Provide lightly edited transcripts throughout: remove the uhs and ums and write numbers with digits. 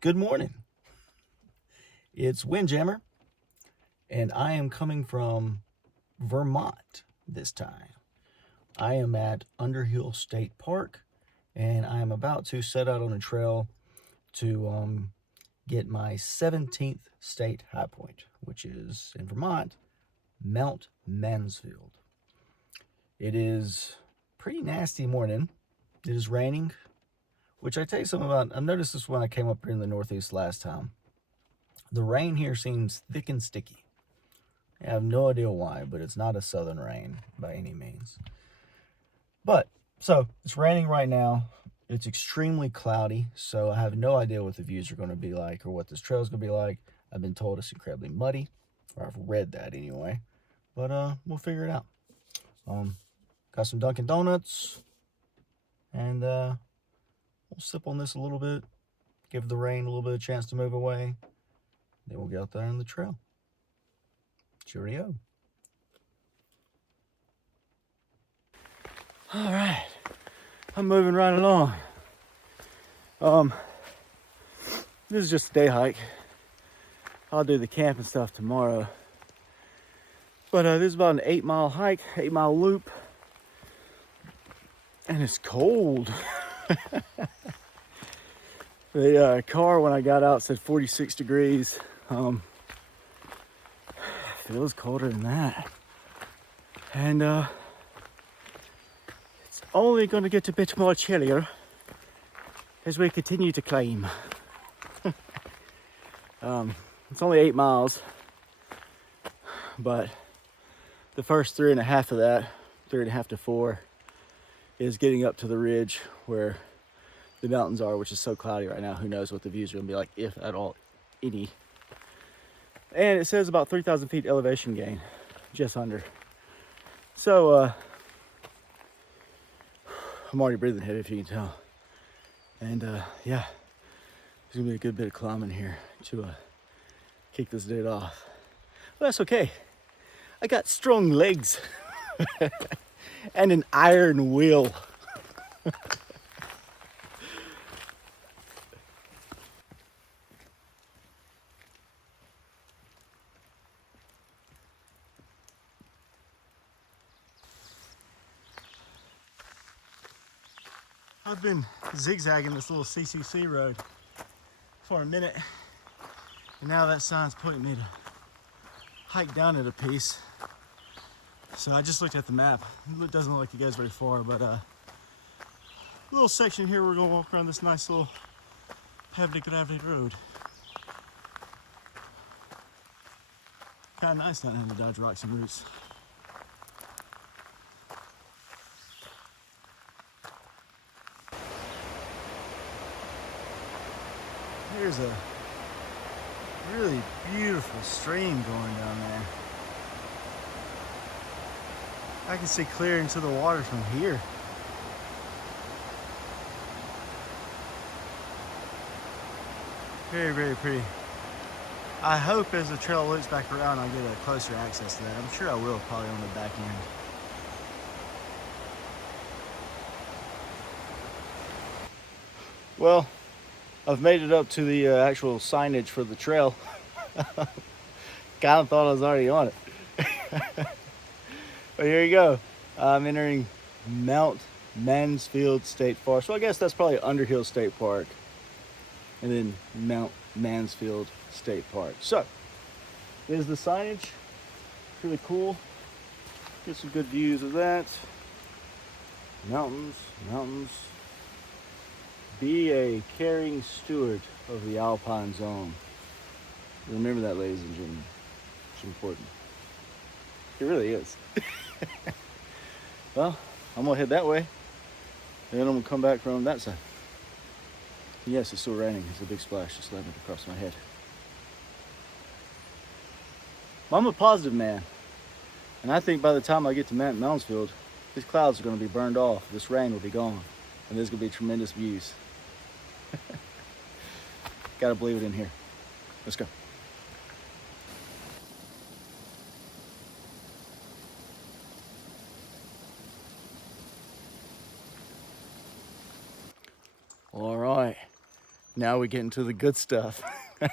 Good morning. It's Windjammer, and I am coming from Vermont this time. I am at Underhill State Park, and I am about to set out on a trail to get my 17th state high point, which is in Vermont, Mount Mansfield. It is pretty nasty morning. It is raining, which I tell you something about. I noticed this when I came up here in the Northeast last time. The rain here seems thick and sticky. I have no idea why, but it's not a southern rain by any means. So it's raining right now. It's extremely cloudy, so I have no idea what the views are going to be like or what this trail is going to be like. I've been told it's incredibly muddy, or I've read that anyway. But we'll figure it out. Got some Dunkin' Donuts, and we'll sip on this a little bit, give the rain a little bit of chance to move away. Then we'll get out there on the trail. Cheerio. All right, I'm moving right along. This is just a day hike. I'll do the camp and stuff tomorrow. But this is about an 8-mile hike, 8-mile loop. And it's cold. The car when I got out said 46 degrees. Feels colder than that. And it's only going to get a bit more chillier as we continue to climb. It's only 8 miles, but the first 3.5 of that, 3.5 to 4, is getting up to the ridge where the mountains are, which is so cloudy right now. Who knows what the views are gonna be like, if at all, any. And it says about 3,000 feet elevation gain, just under. So I'm already breathing heavy, if you can tell. And yeah, there's gonna be a good bit of climbing here to kick this date off. But that's okay. I got strong legs and an iron will. I've been zigzagging this little CCC road for a minute, and now that sign's pointing me to hike down it a piece. So I just looked at the map. It doesn't look like it goes very far, but a little section here we're gonna walk around this nice little paved gravity road. Kind of nice not having to dodge rocks and roots. There's a really beautiful stream going down there. I can see clear into the water from here. Very, very pretty. I hope as the trail loops back around, I'll get a closer access to that. I'm sure I will, probably on the back end. Well, I've made it up to the actual signage for the trail. Kind of thought I was already on it. But here you go. I'm entering Mount Mansfield State Park. So I guess that's probably Underhill State Park. And then Mount Mansfield State Park. So, there's the signage. Really cool. Get some good views of that. Mountains, mountains. Be a caring steward of the Alpine Zone. Remember that, ladies and gentlemen. It's important. It really is. Well, I'm gonna head that way, and then I'm gonna come back from that side. Yes, it's still raining. It's a big splash just landed across my head. I'm a positive man, and I think by the time I get to Mount Mansfield, these clouds are going to be burned off. This rain will be gone, and there's going to be tremendous views. Gotta believe it in here. Let's go. All right, Now we get into the good stuff. I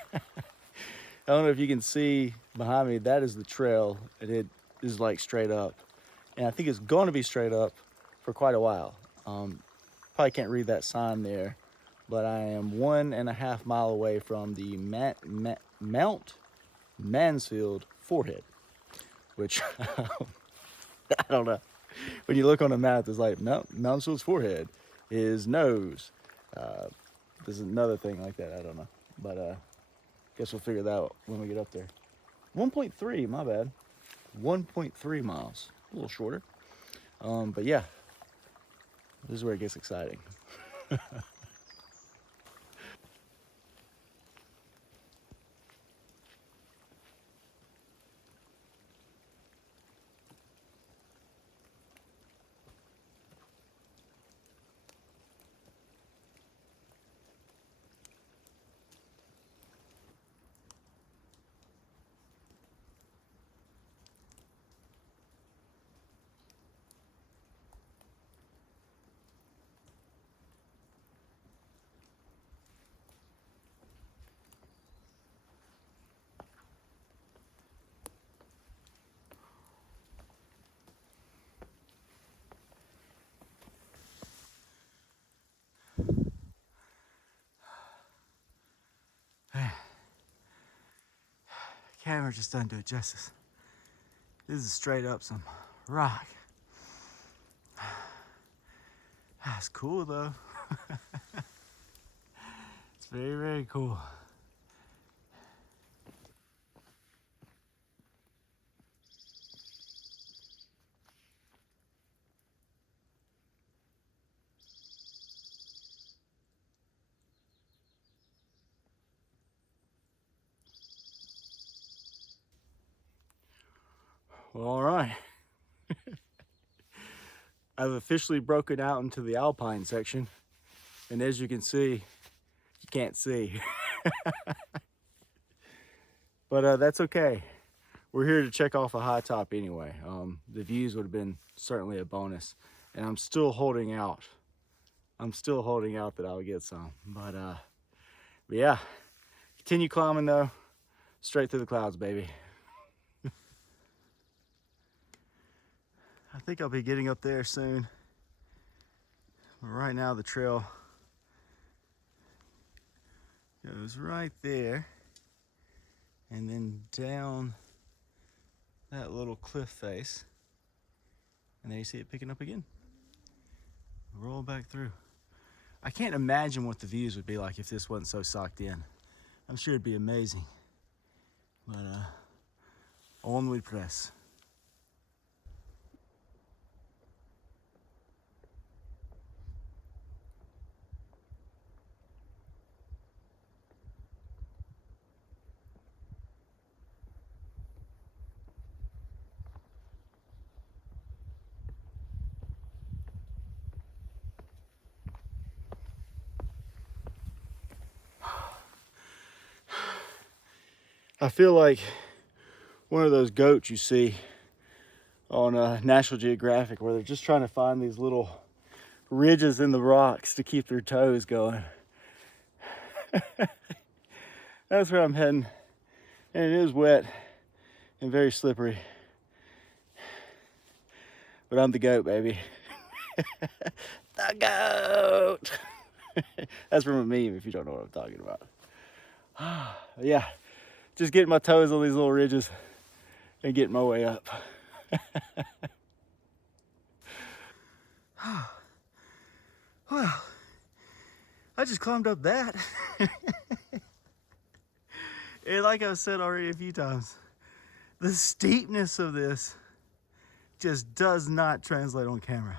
don't know if you can see behind me, that is the trail, and it is like straight up. And I think it's going to be straight up for quite a while. Probably can't read that sign there, but I am 1.5 miles away from the Mount Mansfield forehead, which I don't know. When you look on a map, it's like Mansfield's forehead, his nose. There's another thing like that, I don't know. But guess we'll figure that out when we get up there. 1.3, my bad. 1.3 miles, a little shorter. But yeah, this is where it gets exciting. Camera just doesn't do it justice. This is straight up some rock. That's cool though. It's very, very cool. Well, all right. I've officially broken out into the alpine section, and as you can see, you can't see. But that's okay. We're here to check off a high top anyway. The views would have been certainly a bonus, and I'm still holding out. I'm still holding out that I'll get some. But yeah, continue climbing though, straight through the clouds, baby. I think I'll be getting up there soon. But right now the trail goes right there and then down that little cliff face. And then you see it picking up again. Roll back through. I can't imagine what the views would be like if this wasn't so socked in. I'm sure it'd be amazing. But on we press. I feel like one of those goats you see on National Geographic where they're just trying to find these little ridges in the rocks to keep their toes going. That's where I'm heading, and it is wet and very slippery, but I'm the goat, baby. The goat. That's from a meme if you don't know what I'm talking about. Yeah, just getting my toes on these little ridges and getting my way up. Well, I just climbed up that. And like I've said already a few times, the steepness of this just does not translate on camera.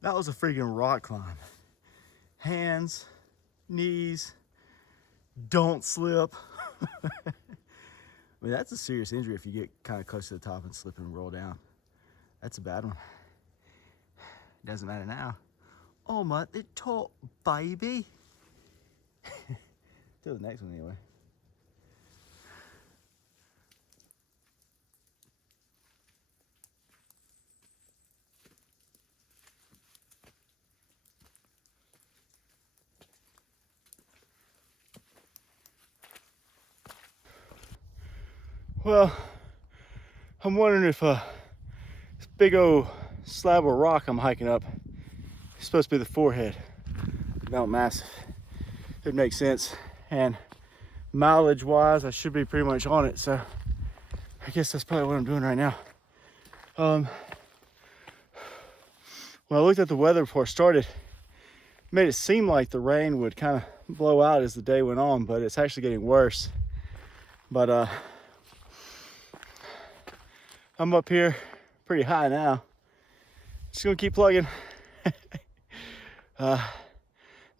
That was a freaking rock climb. Hands, knees, don't slip. I mean, that's a serious injury if you get kind of close to the top and slip and roll down. That's a bad one. Doesn't matter now. Oh my, the top, baby. Do the next one anyway. Well, I'm wondering if this big old slab of rock I'm hiking up is supposed to be the forehead of Mount Massive. It makes sense, and mileage wise I should be pretty much on it, so I guess that's probably what I'm doing right now. When I looked at the weather before I started, it made it seem like the rain would kind of blow out as the day went on, but it's actually getting worse. But I'm up here pretty high now. Just gonna keep plugging.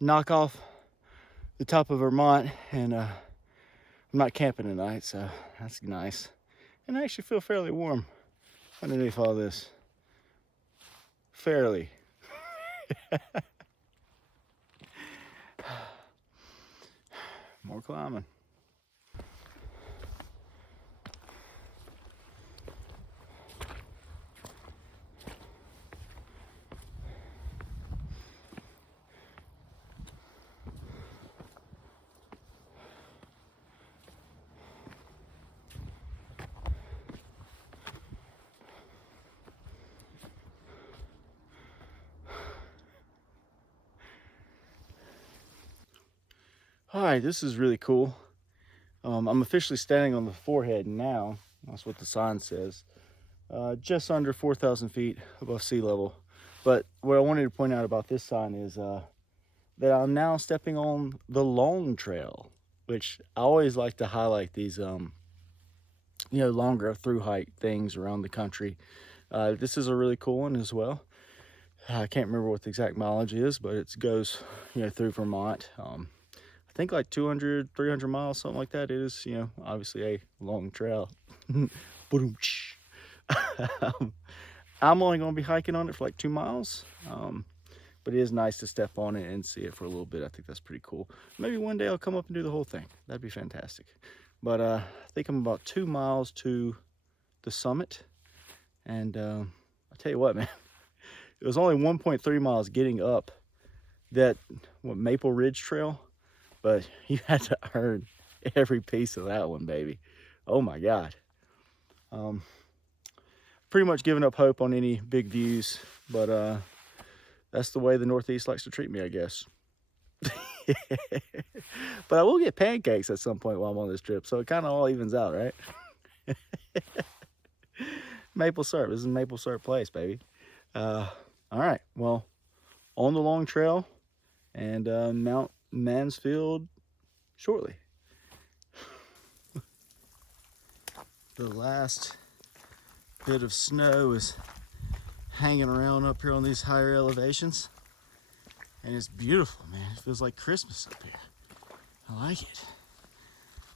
Knock off the top of Vermont, and I'm not camping tonight, so that's nice. And I actually feel fairly warm underneath all this. Fairly. More climbing. All right, this is really cool. I'm officially standing on the forehead now. That's what the sign says. Just under 4,000 feet above sea level. But what I wanted to point out about this sign is that I'm now stepping on the long trail, which I always like to highlight these, longer through hike things around the country. This is a really cool one as well. I can't remember what the exact mileage is, but it goes, through Vermont. I think like 200, 300 miles, something like that. It is, obviously a long trail. I'm only going to be hiking on it for like 2 miles. But it is nice to step on it and see it for a little bit. I think that's pretty cool. Maybe one day I'll come up and do the whole thing. That'd be fantastic. But I think I'm about 2 miles to the summit. And I'll tell you what, man. It was only 1.3 miles getting up that Maple Ridge Trail. But you had to earn every piece of that one, baby. Oh my God. Pretty much giving up hope on any big views, but that's the way the Northeast likes to treat me, I guess. But I will get pancakes at some point while I'm on this trip, so it kind of all evens out, right? Maple syrup. This is maple syrup place, baby. All right, well, on the long trail and Mount Mansfield shortly. The last bit of snow is hanging around up here on these higher elevations, and it's beautiful, man. It feels like Christmas up here. I like it.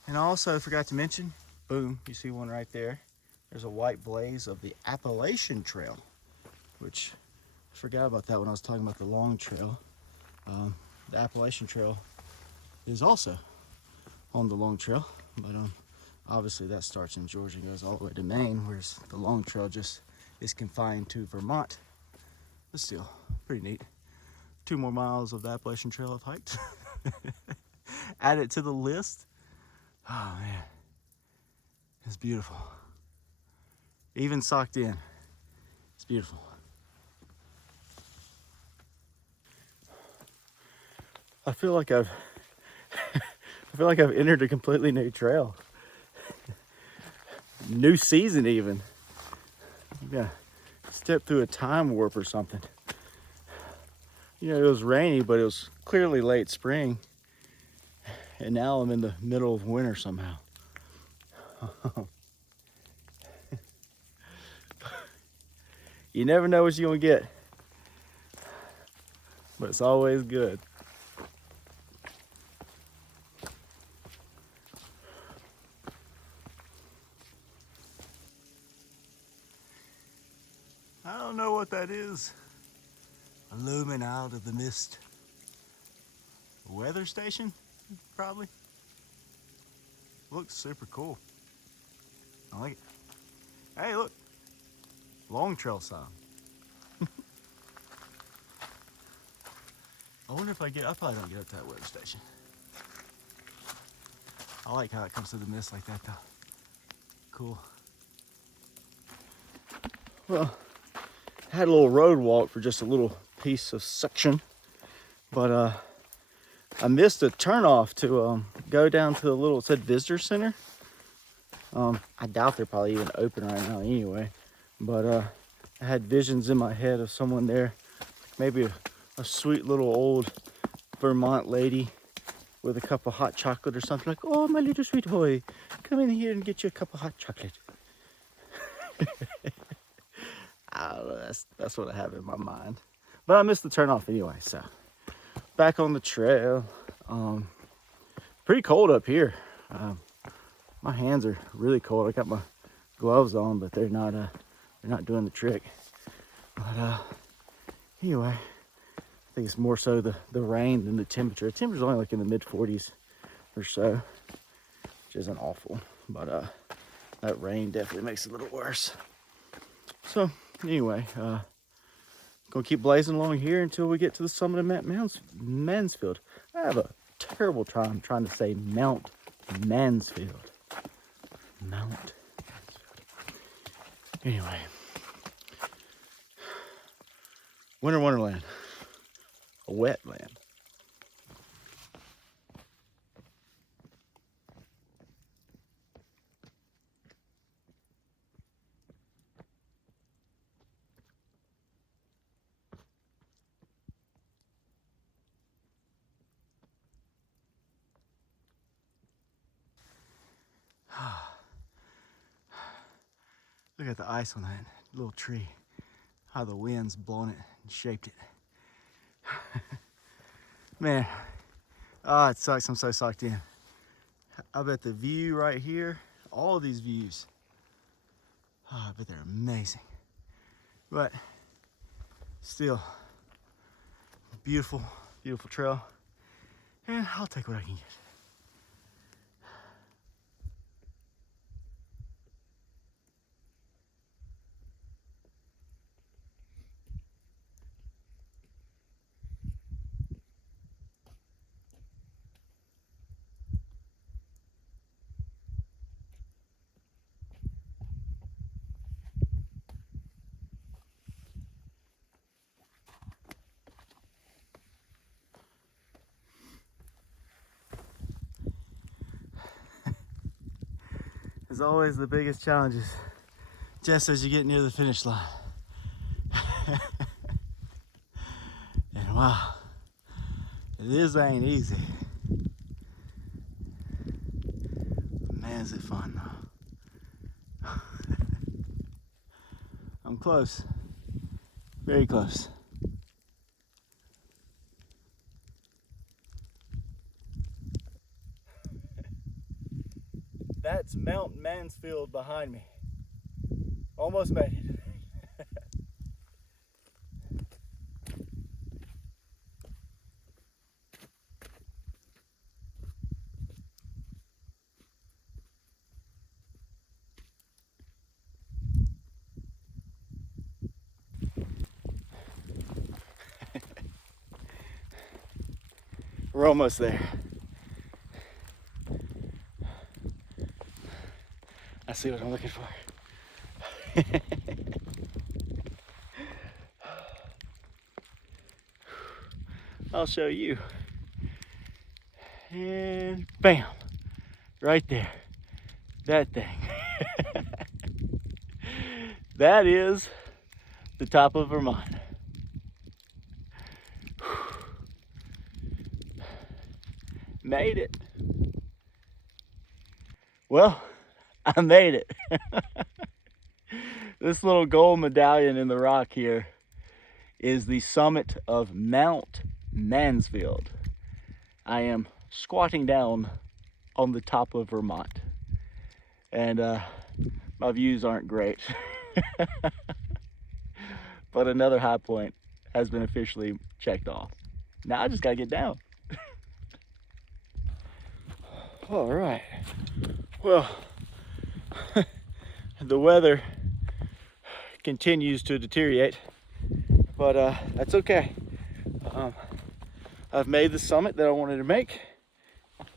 And I also forgot to mention, boom, you see one right there. There's a white blaze of the Appalachian Trail, which I forgot about that when I was talking about the long trail. The Appalachian Trail is also on the long trail, but obviously that starts in Georgia and goes all the way to Maine, whereas the long trail just is confined to Vermont. But still, pretty neat. 2 more miles of the Appalachian Trail I've hiked. Add it to the list. Oh man, it's beautiful. Even socked in, it's beautiful. I feel like I've entered a completely new trail. New season even. I'm gonna step through a time warp or something. It was rainy, but it was clearly late spring. And now I'm in the middle of winter somehow. You never know what you're gonna get. But it's always good. I don't know what that is. Looming out of the mist. A weather station, probably. Looks super cool. I like it. Hey, look. Long trail sign. I wonder if I probably don't get up to that weather station. I like how it comes through the mist like that though. cool. Well, I had a little road walk for just a little piece of section, but I missed a turnoff to go down to the little, it said visitor center. I doubt they're probably even open right now anyway, but I had visions in my head of someone there, maybe a sweet little old Vermont lady with a cup of hot chocolate or something, like, oh, my little sweet boy, come in here and get you a cup of hot chocolate. I don't know, that's what I have in my mind. But I missed the turnoff anyway, so back on the trail. Pretty cold up here. My hands are really cold. I got my gloves on, but they're not doing the trick. But anyway, I think it's more so the rain than the temperature. The temperature's only like in the mid 40s or so, which isn't awful, but that rain definitely makes it a little worse. So anyway, gonna keep blazing along here until we get to the summit of Mansfield. I have a terrible time trying to say Mount Mansfield. Mount Mansfield. Anyway, Winter Wonderland, a wetland. Look at the ice on that little tree. How the wind's blown it and shaped it. Man, oh, it sucks. I'm so sucked in. I bet the view right here, all of these views, oh, I bet they're amazing. But still, beautiful, beautiful trail. And I'll take what I can get. As always, the biggest challenges just as you get near the finish line. And wow, this ain't easy. But man, is it fun though. I'm close, very close. That's Mount Mansfield behind me. Almost made it. We're almost there. I see what I'm looking for. I'll show you. And bam, right there, that thing. That is the top of Vermont. Made it. Well, I made it. This little gold medallion in the rock here is the summit of Mount Mansfield. I am squatting down on the top of Vermont, and my views aren't great. But another high point has been officially checked off. Now I just gotta get down. All right. Well, the weather continues to deteriorate, but that's okay. I've made the summit that I wanted to make.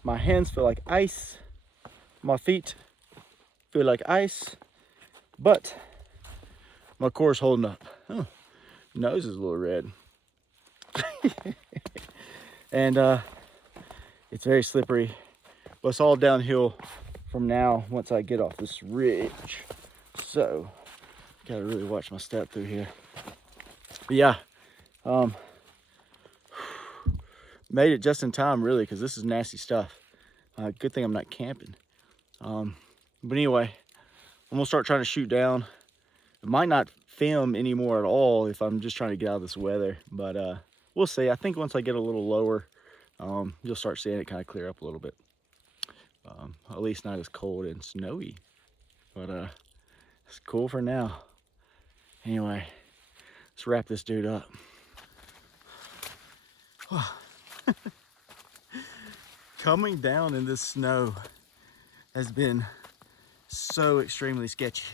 My hands feel like ice. My feet feel like ice, but my core's holding up. Oh, nose is a little red. And it's very slippery. But it's all downhill from now once I get off this ridge. So, gotta really watch my step through here. But yeah, made it just in time really, because this is nasty stuff. Good thing I'm not camping. But anyway, I'm gonna start trying to shoot down. It might not film anymore at all if I'm just trying to get out of this weather, but we'll see. I think once I get a little lower, you'll start seeing it kind of clear up a little bit. At least not as cold and snowy, but it's cool for now. Anyway, let's wrap this dude up. Coming down in this snow has been so extremely sketchy.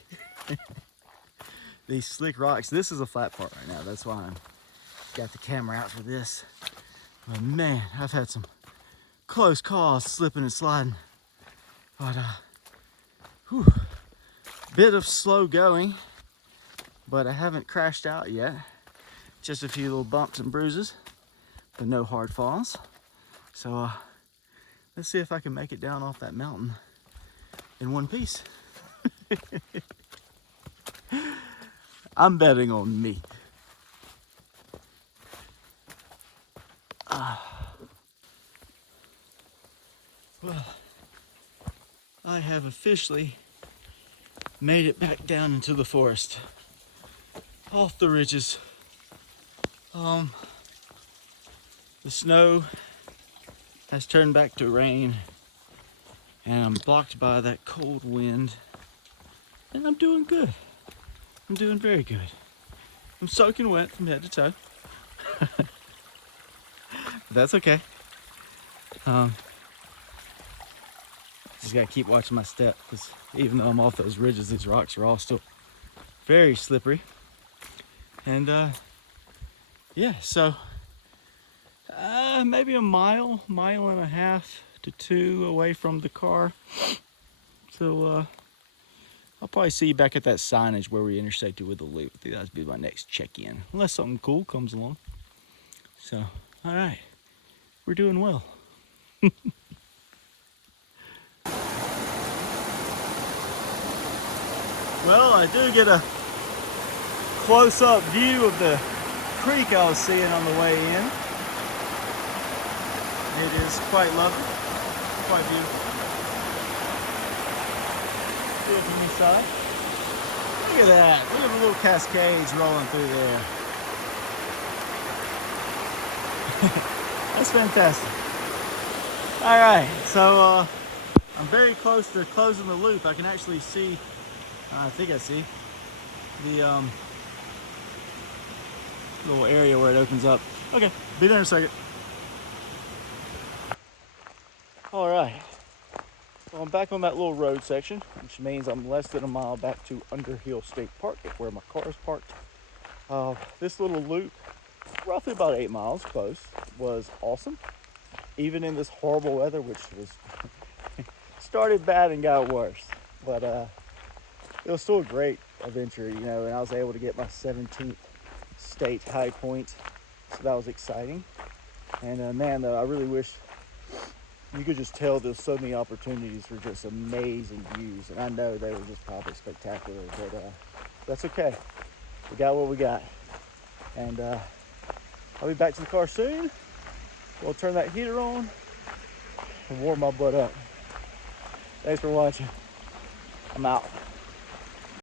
These slick rocks, this is a flat part right now. That's why I'm got the camera out for this. But man, I've had some close calls slipping and sliding. But bit of slow going, but I haven't crashed out yet. Just a few little bumps and bruises, but no hard falls. So let's see if I can make it down off that mountain in one piece. I'm betting on me. Well, I have officially made it back down into the forest, off the ridges. The snow has turned back to rain, and I'm blocked by that cold wind, and I'm doing good. I'm doing very good. I'm soaking wet from head to toe. But that's okay. Just gotta keep watching my step, because even though I'm off those ridges, these rocks are all still very slippery. And yeah, so maybe a mile and a half to 2 away from the car. So I'll probably see you back at that signage where we intersected with the loop. I think that'll be my next check-in, unless something cool comes along. So, all right, we're doing well. Well, I do get a close-up view of the creek I was seeing on the way in. It is quite lovely, quite beautiful. See it from the side. Look at that. Look at the little cascades rolling through there. That's fantastic. All right, so I'm very close to closing the loop. I can actually see, I think I see, the little area where it opens up. Okay, be there in a second. All right. Well, I'm back on that little road section, which means I'm less than a mile back to Underhill State Park, where my car is parked. This little loop, roughly about 8 miles close, was awesome. Even in this horrible weather, which was started bad and got worse. But it was still a great adventure, you know, and I was able to get my 17th state high point. So that was exciting. And man, though, I really wish you could just tell there's so many opportunities for just amazing views. And I know they were just probably spectacular, but that's okay. We got what we got. And I'll be back to the car soon. We'll turn that heater on and warm my butt up. Thanks for watching. I'm out.